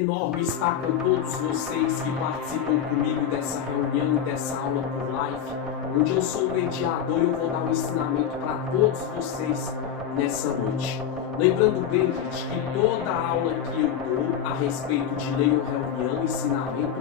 enorme estar com todos vocês que participam comigo dessa reunião e dessa aula por live, onde eu sou o mediador e eu vou dar um ensinamento para todos vocês nessa noite. Lembrando bem, gente, que toda aula que eu dou a respeito de lei ou reunião, ensinamento,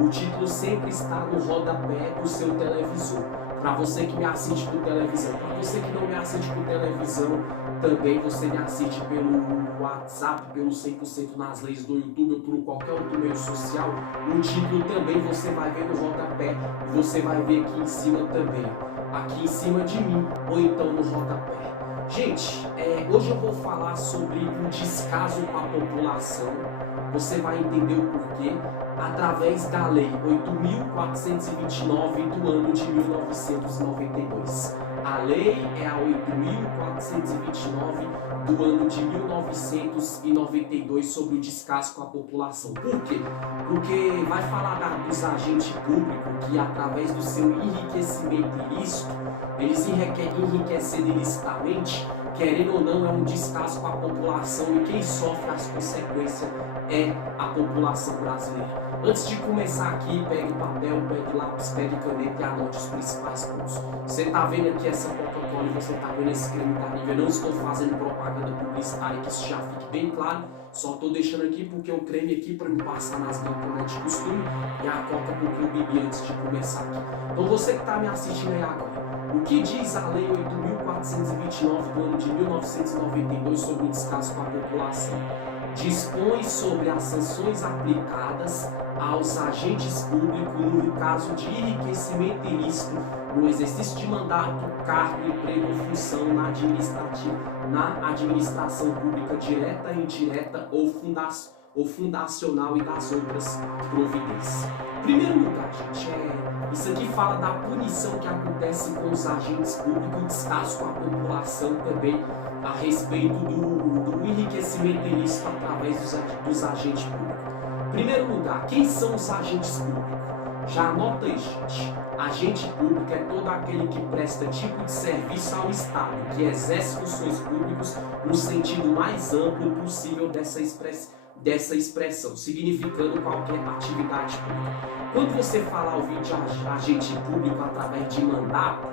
o título sempre está no rodapé do seu televisor. Para você que me assiste por televisão, para você que não me assiste por televisão, também você me assiste pelo WhatsApp, pelo 100% nas leis do YouTube ou por qualquer outro meio social, o título também você vai ver no rodapé e você vai ver aqui em cima também, aqui em cima de mim ou então no rodapé. Gente, hoje eu vou falar sobre um descaso com a população. Você vai entender o porquê através da Lei 8.429 do ano de 1992. A lei é a 8.429 do ano de 1992 sobre o descaso com a população. Por quê? Porque vai falar dos agentes públicos que, através do seu enriquecimento ilícito, eles enriquecendo ilicitamente, querendo ou não, é um descaso com a população e quem sofre as consequências é a população brasileira. Antes de começar aqui, pegue papel, pegue lápis, pegue caneta e anote os principais pontos. Você está vendo aqui essa Coca-Cola e você está vendo esse creme da Nivea. Eu não estou fazendo propaganda publicitária, que isso já fique bem claro. Só estou deixando aqui porque o creme aqui para me passar nas campanhas de costume e a Coca porque eu bebi antes de começar aqui. Então você que está me assistindo aí agora, o que diz a Lei 8.429 do ano de 1992 sobre o descaso com a população? Dispõe sobre as sanções aplicadas aos agentes públicos no caso de enriquecimento ilícito no exercício de mandato, cargo, emprego ou função na administração pública direta, indireta ou fundacional e das outras providências. Em primeiro lugar, gente, isso aqui fala da punição que acontece com os agentes públicos, descaso com a população também a respeito do enriquecimento ilícito através dos agentes públicos. Em primeiro lugar, quem são os agentes públicos? Já anota aí, gente. Agente público é todo aquele que presta tipo de serviço ao Estado, que exerce funções públicas no sentido mais amplo possível dessa expressão, significando qualquer atividade pública. Quando você falar ouvir de agente público através de mandato,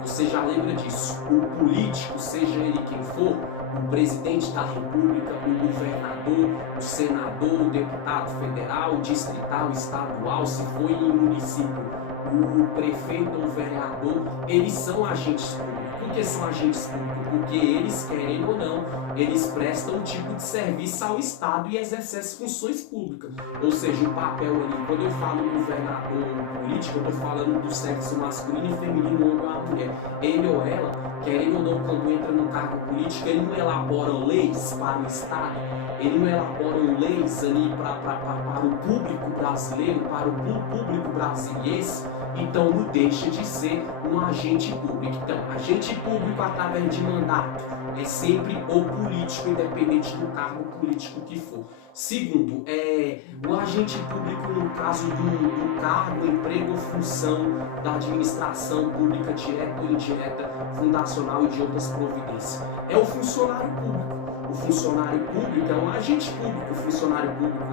você já lembra disso. O político, seja ele quem for, o presidente da república, o governador, o senador, o deputado federal, o distrital, estadual, se for em município, o prefeito ou o vereador, eles são agentes públicos. Por que são agentes públicos? Porque eles, querem ou não, eles prestam um tipo de serviço ao Estado e exercem funções públicas. Ou seja, o papel ali, quando eu falo governador ou político, eu estou falando do sexo masculino e feminino, homem ou a mulher. Ele ou ela, querendo ou não, quando entra no cargo político, ele não elabora leis para o Estado, ele não elabora leis ali para o público brasileiro, para o público brasiliense, então não deixa de ser um agente público. Então, agente público através de mandato é sempre o político, independente do cargo político que for. Segundo, o agente público no caso do cargo, emprego ou função da administração pública direta ou indireta, fundacional e de outras providências. É o funcionário público. O funcionário público é um agente público, o funcionário público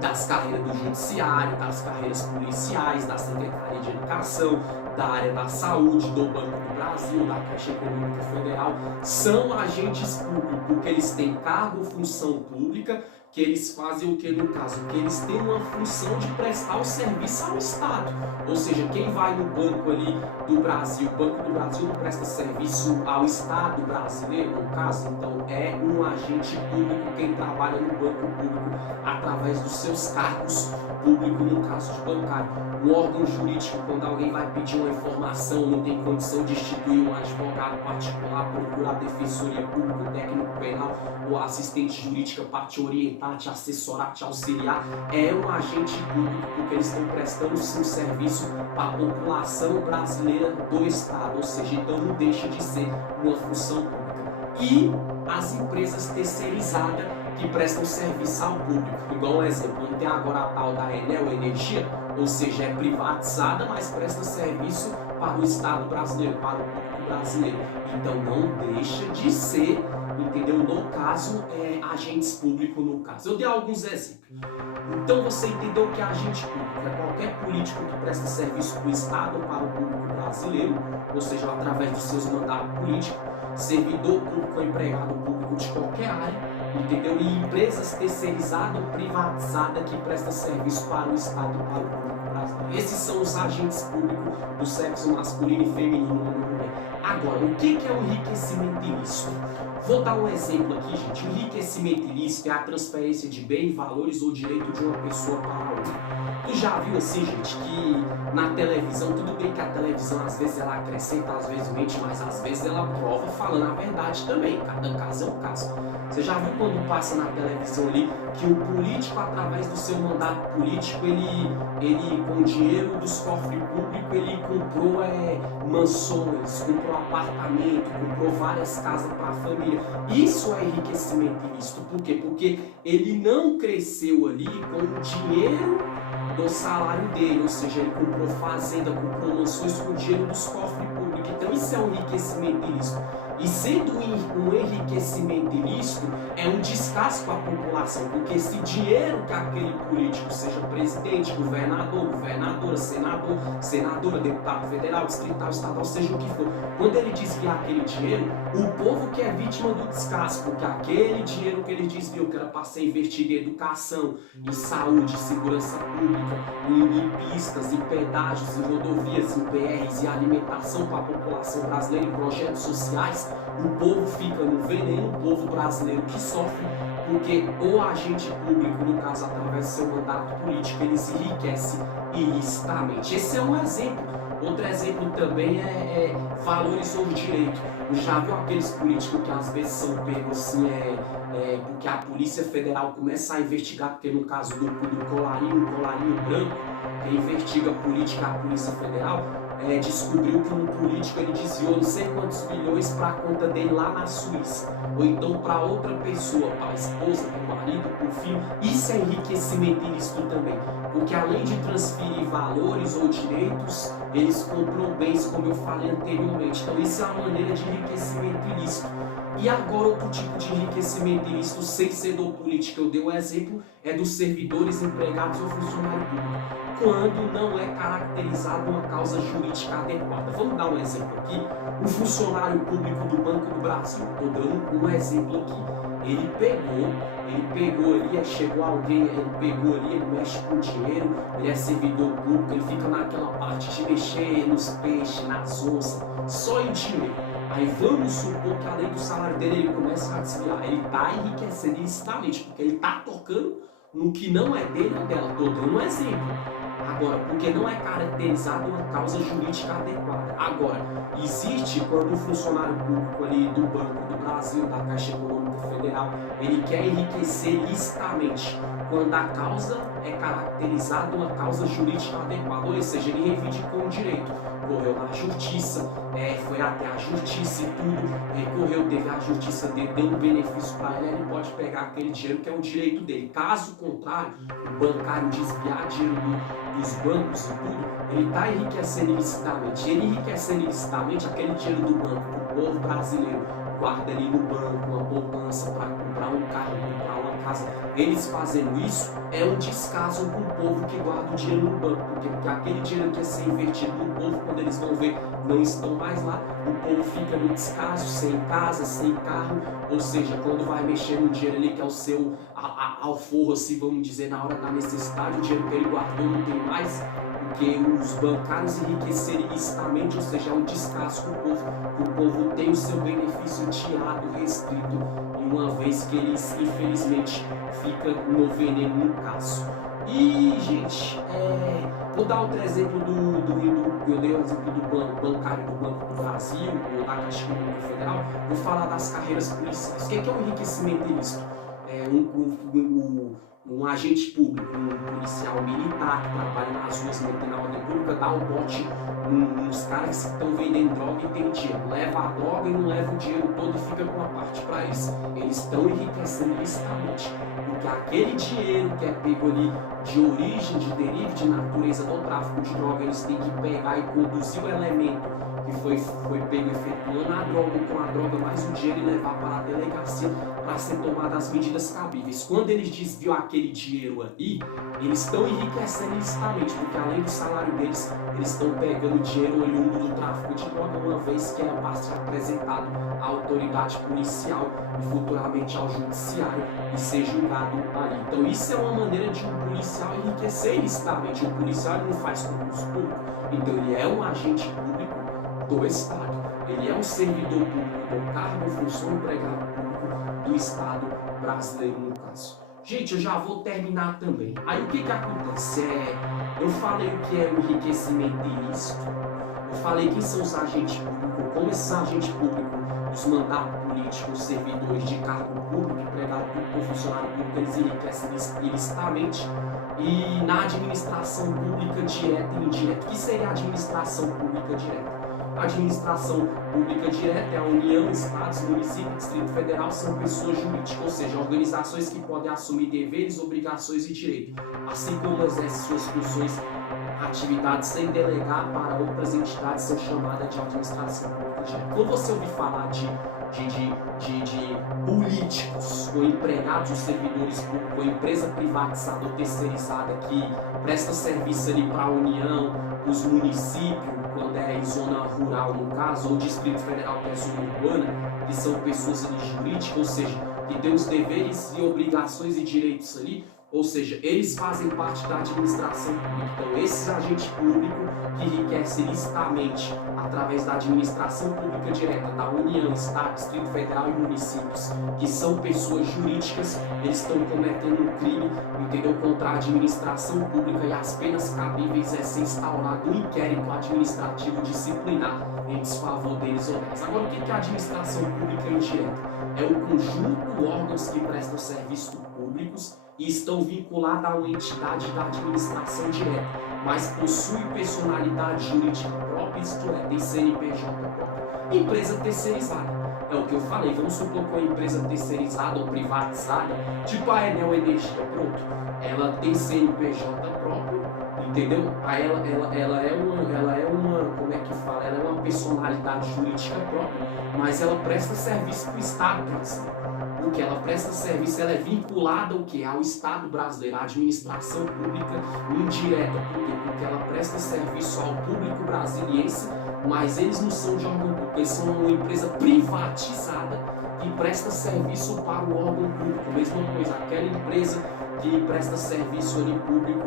das carreiras do judiciário, das carreiras policiais, da Secretaria de Educação, da área da saúde, do Banco do Brasil, da Caixa Econômica Federal, são agentes públicos, porque eles têm cargo, função pública, que eles fazem o que no caso? Que eles têm uma função de prestar o serviço ao Estado. Ou seja, quem vai no banco ali do Brasil, o Banco do Brasil não presta serviço ao Estado brasileiro, no caso, então é um agente público quem trabalha no banco público através dos seus cargos públicos, no caso de bancário. Um órgão jurídico, quando alguém vai pedir uma informação, não tem condição de instituir um advogado particular, procurar a defensoria pública, técnico penal ou assistente jurídica para te orientar, te assessorar, te auxiliar, é um agente público porque eles estão prestando sim serviço para a população brasileira do Estado, ou seja, então não deixa de ser uma função pública. E as empresas terceirizadas que prestam serviço ao público, igual um exemplo, não tem agora a tal da Enel Energia, ou seja, é privatizada, mas presta serviço para o Estado brasileiro, para o público brasileiro. Então não deixa de ser, entendeu? No caso, agentes públicos no caso. Eu dei alguns exemplos. Então você entendeu que agente público é qualquer político que presta serviço para o Estado ou para o público brasileiro, ou seja, através dos seus mandatos políticos, servidor público ou empregado público de qualquer área, entendeu? E empresas terceirizadas ou privatizadas que prestam serviço para o Estado e para o público brasileiro. Esses são os agentes públicos do sexo masculino e feminino no mundo. Agora, o que é o enriquecimento ilícito? Vou dar um exemplo aqui, gente. O enriquecimento ilícito é a transferência de bens, valores ou direito de uma pessoa para outra. Tu já viu assim, gente, que na televisão, tudo bem que a televisão às vezes ela acrescenta, às vezes mente, mas às vezes ela prova falando a verdade também. Cada caso é um caso. Você já viu quando passa na televisão ali que o político, através do seu mandato político, ele com dinheiro dos cofres públicos, ele comprou mansões, comprou apartamento, comprou várias casas para a família. Isso é enriquecimento ilícito. Por quê? Porque ele não cresceu ali com o dinheiro do salário dele, ou seja, ele comprou fazenda, comprou mansões com o dinheiro dos cofres públicos. Então isso é um enriquecimento ilícito. E sendo um enriquecimento ilícito, é um descaso para a população, porque esse dinheiro que aquele político, seja presidente, governador, governadora, senador, senadora, deputado federal, distrital, estadual, seja o que for, quando ele desvia aquele dinheiro, o povo que é vítima do descaso, porque aquele dinheiro que ele desviou, que era para ser investido em educação, em saúde, segurança pública, em pistas, em pedágios, em rodovias, em PRs, e alimentação para a população brasileira, em projetos sociais, o povo fica no veneno, o povo brasileiro que sofre, porque o agente público, no caso, através do seu mandato político, ele se enriquece ilicitamente. Esse é um exemplo. Outro exemplo também é valores ou direito. Já viu aqueles políticos que às vezes são pegos assim, porque a Polícia Federal começa a investigar, porque no caso do colarinho branco, que investiga a política, a Polícia Federal, descobriu que um político ele desviou não sei quantos milhões para a conta dele lá na Suíça, ou então para outra pessoa, para a esposa, para o marido, para o filho. Isso é enriquecimento ilícito também, porque além de transferir valores ou direitos, eles compram bens, como eu falei anteriormente. Então isso é uma maneira de enriquecimento ilícito. E agora outro tipo de enriquecimento ilícito, sem ser do político, eu dei o exemplo, é dos servidores, empregados ou funcionários públicos, quando não é caracterizado uma causa jurídica adequada. Vamos dar um exemplo aqui. O funcionário público do Banco do Brasil, estou dando um exemplo aqui. Ele pegou ali, chegou alguém, ele pegou ali, ele mexe com dinheiro, ele é servidor público, ele fica naquela parte de mexer nos peixes, nas onças, só em dinheiro. Aí vamos supor que além do salário dele ele começa a desviar, ele está enriquecendo ilicitamente, porque ele está tocando no que não é dele ou dela. Estou dando um exemplo. Agora, porque não é caracterizado uma causa jurídica adequada. Agora, existe quando o funcionário público ali do Banco do Brasil, da Caixa Econômica Federal, ele quer enriquecer licitamente, quando a causa é caracterizada uma causa jurídica adequada, ou seja, ele reivindicou um direito, correu na justiça, foi até a justiça e tudo, recorreu, teve a justiça dele, deu um benefício para ele pode pegar aquele dinheiro que é um direito dele. Caso contrário, o bancário desviar dinheiro dos bancos e tudo, ele está enriquecendo ilicitamente. Ele enriquecendo ilicitamente, aquele dinheiro do banco, o povo brasileiro guarda ali no banco uma poupança para comprar um carro, comprar uma casa. Eles fazendo isso é um descaso com o povo que guarda o dinheiro no banco, porque aquele dinheiro que ia ser invertido no povo, quando eles vão ver, não estão mais lá, o povo fica no descaso, sem casa, sem carro, ou seja, quando vai mexer no dinheiro ali que é o seu alforro, assim, vamos dizer, na hora da necessidade, o dinheiro que ele guardou não tem mais, porque os bancários enriqueceram ilicitamente, ou seja, é um descaso com o povo tem o seu benefício tirado, restrito, uma vez que eles, infelizmente, ficam no veneno no caso. E, gente, vou dar outro exemplo eu dei o exemplo do bancário do Banco do Brasil, ou da Caixa Econômica Federal, vou falar das carreiras policiais. O que é o enriquecimento ilícito? um agente público, um policial militar que trabalha nas ruas mantendo a ordem pública, dá o bote nos caras que estão vendendo droga e tem dinheiro. Leva a droga e não leva o dinheiro todo e fica com a parte para eles. Eles estão enriquecendo ilicitamente. Porque aquele dinheiro que é pego ali de origem, de derivo, de natureza do tráfico de droga, eles têm que pegar e conduzir o elemento que foi pego efetuando a droga com a droga mais o dinheiro e levar para a delegacia para ser tomadas as medidas cabíveis. Quando eles desviam aquele dinheiro aí, eles estão enriquecendo ilicitamente, porque além do salário deles, eles estão pegando dinheiro oriundo do tráfico de droga, uma vez que era para ser apresentado à autoridade policial e futuramente ao judiciário e ser julgado ali. Então isso é uma maneira de um policial enriquecer ilicitamente. Um policial não faz concurso público, então ele é um agente público do Estado. Ele é um servidor público com cargo, função, empregado público do Estado brasileiro, no caso. Gente, eu já vou terminar também. Aí o que acontece? Eu falei o que é o enriquecimento ilícito. Eu falei quem são os agentes públicos, como esses agentes públicos, os mandatos políticos, os servidores de cargo público, empregado público, funcionário público, eles enriquecem ilicitamente. E na administração pública direta e indireta, o que seria a administração pública direta? A administração pública direta é a União, Estados, Município, Distrito Federal, são pessoas jurídicas, ou seja, organizações que podem assumir deveres, obrigações e direitos, assim como exercem suas funções, atividades sem delegar para outras entidades, são chamadas de administração pública direta. Quando você ouvir falar de políticos ou empregados ou servidores públicos ou empresa privatizada ou terceirizada que presta serviço ali para a União, os municípios, quando é em zona rural no caso, ou Distrito Federal que é zona urbana, que são pessoas ali jurídicas, ou seja, que têm os deveres e obrigações e direitos ali, ou seja, eles fazem parte da administração pública. Então, esses agentes públicos que enriquecem ilicitamente através da administração pública direta da União, Estado, Distrito Federal e municípios, que são pessoas jurídicas, eles estão cometendo um crime, entendeu, contra a administração pública, e as penas cabíveis é ser instaurado um inquérito administrativo disciplinar em desfavor deles ou delas. Agora, o que é a administração pública indireta? É o conjunto de órgãos que prestam serviços públicos e estão vinculados a uma entidade da administração direta, mas possui personalidade jurídica própria, isto é, tem CNPJ próprio. Empresa terceirizada, é o que eu falei, vamos supor que uma empresa terceirizada ou privatizada, tipo a Enel Energia, pronto, ela tem CNPJ próprio, entendeu? Aí ela é uma, como é que fala? Ela é uma personalidade jurídica própria, mas ela presta serviço para o Estado brasileiro. Porque ela presta serviço, ela é vinculada ao que? Ao Estado brasileiro, à administração pública indireta. Por quê? Porque ela presta serviço ao público brasiliense, mas eles não são de órgão público, eles são uma empresa privatizada que presta serviço para o órgão público. Mesma coisa, aquela empresa que presta serviço ali público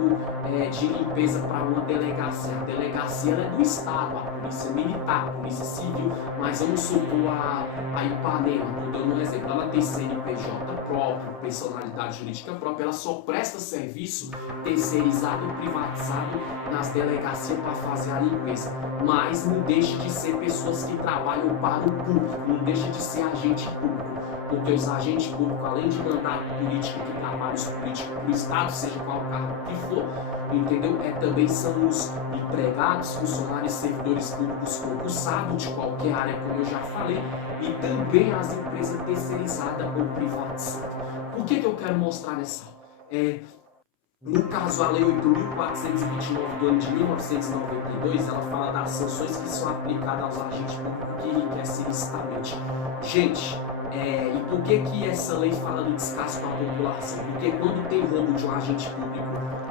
de limpeza para uma delegacia. A delegacia ela é do Estado, a polícia militar, a polícia civil, mas vamos supor a Ipanema, estou dando um exemplo, ela tem CNPJ próprio, personalidade jurídica própria, ela só presta serviço terceirizado ou privatizado nas delegacias para fazer a limpeza, mas não deixa de ser pessoas que trabalham para o público, não deixa de ser agente público. Porque os agentes públicos, além de mandato político que trabalham os políticos para o Estado, seja qual cargo que for, entendeu? Também são os empregados, funcionários, servidores públicos concursados de qualquer área, como eu já falei, e também as empresas terceirizadas ou privatizadas. O que eu quero mostrar nessa aula? No caso, a Lei 8.429 do ano de 1992, ela fala das sanções que são aplicadas aos agentes públicos que enriquecem ilicitamente. Gente, e por que essa lei fala no descaso para a população? Porque quando tem roubo de um agente público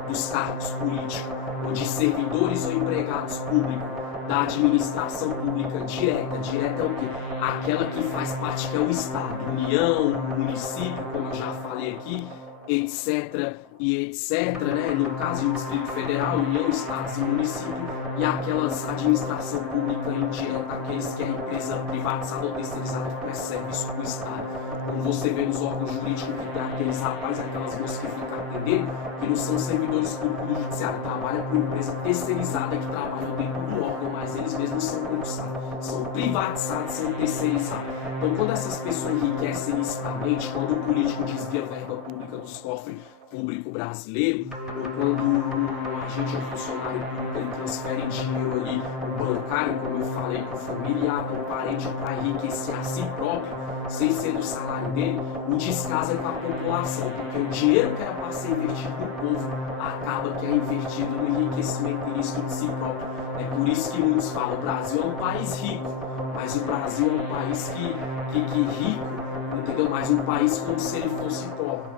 dos cargos políticos, ou de servidores ou empregados públicos da administração pública direta é o quê? Aquela que faz parte, que é o Estado, União, município, como eu já falei aqui, etc, né? No caso, o Distrito Federal, União, Estados e Município, e aquelas administração pública indireta, aqueles que é empresa privatizada ou terceirizada que presta serviço para o Estado. Como você vê nos órgãos jurídicos que tem aqueles rapazes, aquelas moças que ficam atendendo, que não são servidores públicos do judiciário, trabalham por empresa terceirizada que trabalham dentro do órgão, mas eles mesmos são concursados, são privatizados, são terceirizados. Então, quando essas pessoas enriquecem ilicitamente, quando o político desvia verba pública dos cofres público brasileiro, ou quando um agente ou funcionário público ele transfere dinheiro ali, o bancário, como eu falei, para o familiar, para o parente, para enriquecer a si próprio, sem ser do salário dele, o descaso é com a população, porque o dinheiro que era para ser invertido no povo acaba que é invertido no enriquecimento ilícito de si próprio. É por isso que muitos falam, o Brasil é um país rico, mas o Brasil é um país que rico, entendeu? Mas um país como se ele fosse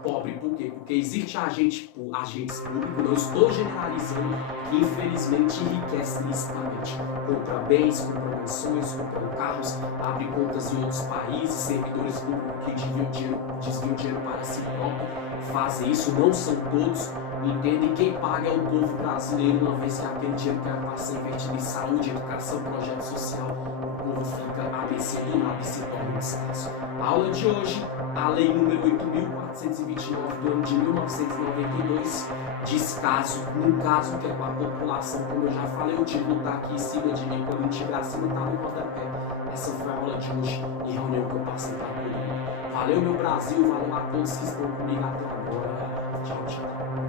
pobre. Por quê? Porque existe agentes públicos, não estou generalizando, que infelizmente enriquece ilicitamente. Compra bens, compra mansões, compra carros, abre contas em outros países, servidores públicos que desviam dinheiro para si próprio, fazem isso, não são todos. Entendem? Quem paga é o povo brasileiro, uma vez que aquele dinheiro que era para ser investido em saúde, educação, projeto social, o povo fica ABC do nada e se torna um descaso. A aula de hoje, a lei número 8.429 do ano de 1992, descaso, num caso que é com a população, como eu já falei, o título está aqui em cima de mim, quando não estiver acima está no rodapé. Essa foi a aula de hoje e reunião que eu passei para todo mundo. Valeu meu Brasil, valeu a todos que estão comigo até agora. Tchau, tchau.